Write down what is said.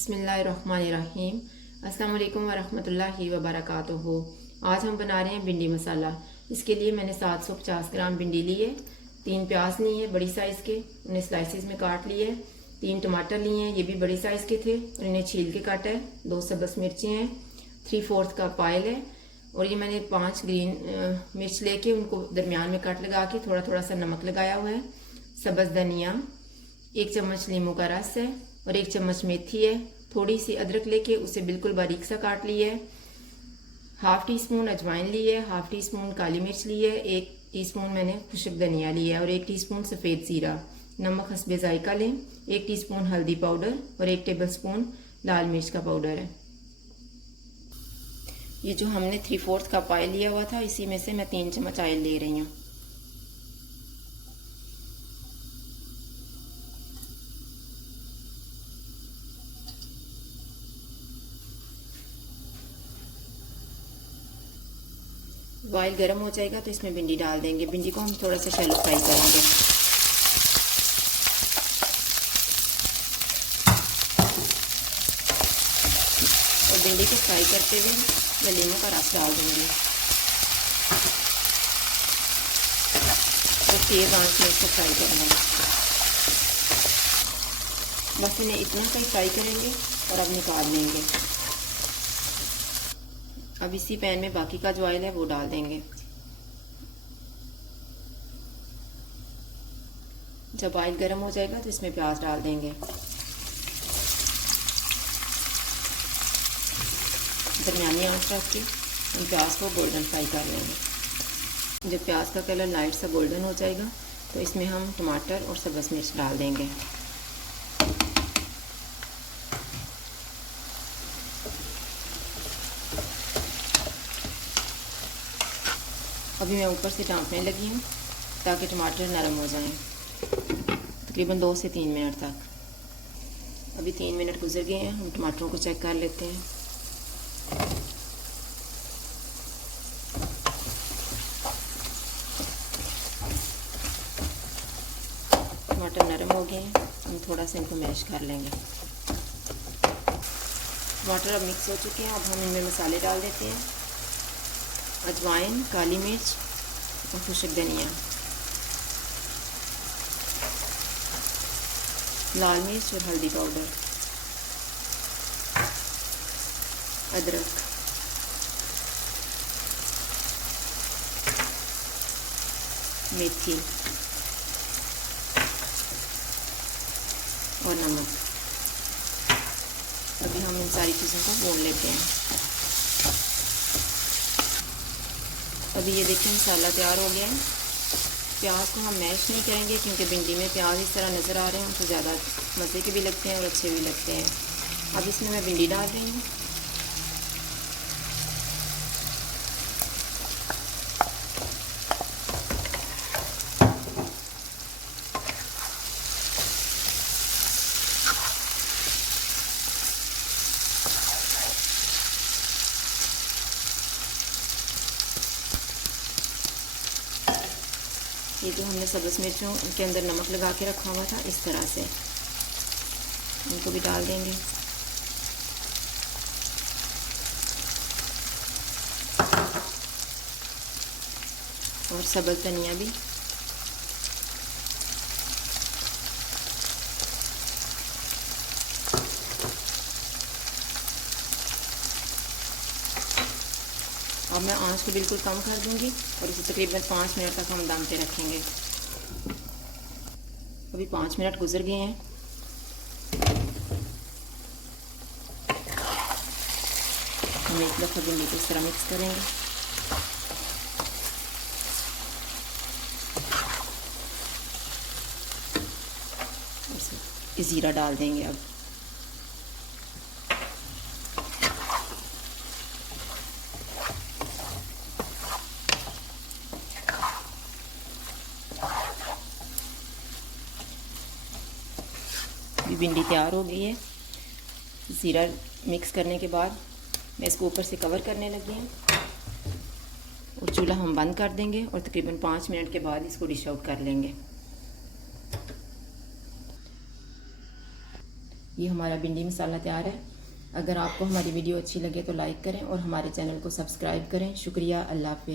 बिस्मिल्लाहिर्रहमानिर्रहीम। अस्सलाम वालेकुम वरहमतुल्लाहि वबरकातुहू। आज हम बना रहे हैं भिंडी मसाला। इसके लिए मैंने 750 ग्राम भिंडी ली है, 3 प्याज लिए हैं बड़ी साइज़ के, उन्हें स्लाइसिस में काट लिए है। 3 टमाटर लिए हैं, ये भी बड़ी साइज़ के थे और इन्हें छील के काटा है। 2 सब्ज़ मिर्चें हैं, 3/4 कप ऑयल है और ये मैंने 5 ग्रीन मिर्च लेके उनको दरमियान में कट लगा के थोड़ा थोड़ा सा नमक लगाया हुआ है। सब्ज़ धनिया, 1 चम्मच नींबू का रस है और 1 चम्मच मेथी है। थोड़ी सी अदरक लेके उसे बिल्कुल बारीक सा काट ली है। 1/2 टीस्पून अजवाइन ली है, 1/2 टीस्पून काली मिर्च ली है, 1 टीस्पून मैंने खुश्क धनिया लिया है और 1 टीस्पून सफ़ेद ज़ीरा। नमक हस्बे जायका लें। 1 टीस्पून हल्दी पाउडर और 1 टेबलस्पून लाल मिर्च का पाउडर है। ये जो हमने 3/4 कप ऑयल लिया हुआ था, इसी में से मैं 3 चम्मच ऑयल ले रही हूँ। ऑयल गर्म हो जाएगा तो इसमें भिंडी डाल देंगे। भिंडी को हम थोड़ा सा शैलो फ्राई करेंगे। और भिंडी को फ्राई करते हुए मैं नींबू का रस डाल दूंगी और तेज़ आंच में इसको फ्राई करना है। बस इन्हें इतना सा ही फ्राई करेंगे और अब निकाल लेंगे। अब इसी पैन में बाकी का जो ऑयल है वो डाल देंगे। जब ऑयल गर्म हो जाएगा तो इसमें प्याज डाल देंगे। दरमियानी आंच रख के हम प्याज को गोल्डन फ्राई कर लेंगे। जब प्याज का कलर लाइट सा गोल्डन हो जाएगा तो इसमें हम टमाटर और सब्ज़ मिर्च डाल देंगे। अभी मैं ऊपर से ढाँपने लगी हूँ ताकि टमाटर नरम हो जाएं, तकरीबन 2 से 3 मिनट तक। अभी 3 मिनट गुजर गए हैं, हम टमाटरों को चेक कर लेते हैं। टमाटर नरम हो गए हैं, हम थोड़ा सा इनको मैश कर लेंगे। टमाटर अब मिक्स हो चुके हैं। अब हम इनमें मसाले डाल देते हैं। अजवाइन, काली मिर्च और खुश्क धनिया, लाल मिर्च और हल्दी पाउडर, अदरक, मेथी और नमक। अभी हम इन सारी चीज़ों को भून लेते हैं। अभी ये देखिए मसाला तैयार हो गया है। प्याज को हम मैश नहीं करेंगे क्योंकि भिंडी में प्याज इस तरह नज़र आ रहे हैं तो ज़्यादा मज़े के भी लगते हैं और अच्छे भी लगते हैं। अब इसमें मैं भिंडी डाल रही हूँ। ये जो हमने सब्ज़ मिर्चों के अंदर नमक लगा के रखा हुआ था, इस तरह से इनको भी डाल देंगे। और सब्ज़ धनिया भी। अब मैं आंच को बिल्कुल कम कर दूंगी और इसे तकरीबन 5 मिनट तक हम दम पे रखेंगे। अभी 5 मिनट गुजर गए हैं। हम एक दफ़ा भिंडी को इस तरह मिक्स करेंगे। ज़ीरा डाल देंगे। अब भिंडी तैयार हो गई है। ज़ीरा मिक्स करने के बाद मैं इसको ऊपर से कवर करने लगी हूँ और चूल्हा हम बंद कर देंगे और तकरीबन 5 मिनट के बाद इसको डिश आउट कर लेंगे। ये हमारा भिंडी मसाला तैयार है। अगर आपको हमारी वीडियो अच्छी लगे तो लाइक करें और हमारे चैनल को सब्सक्राइब करें। शुक्रिया, अल्लाह हाफ़िज़।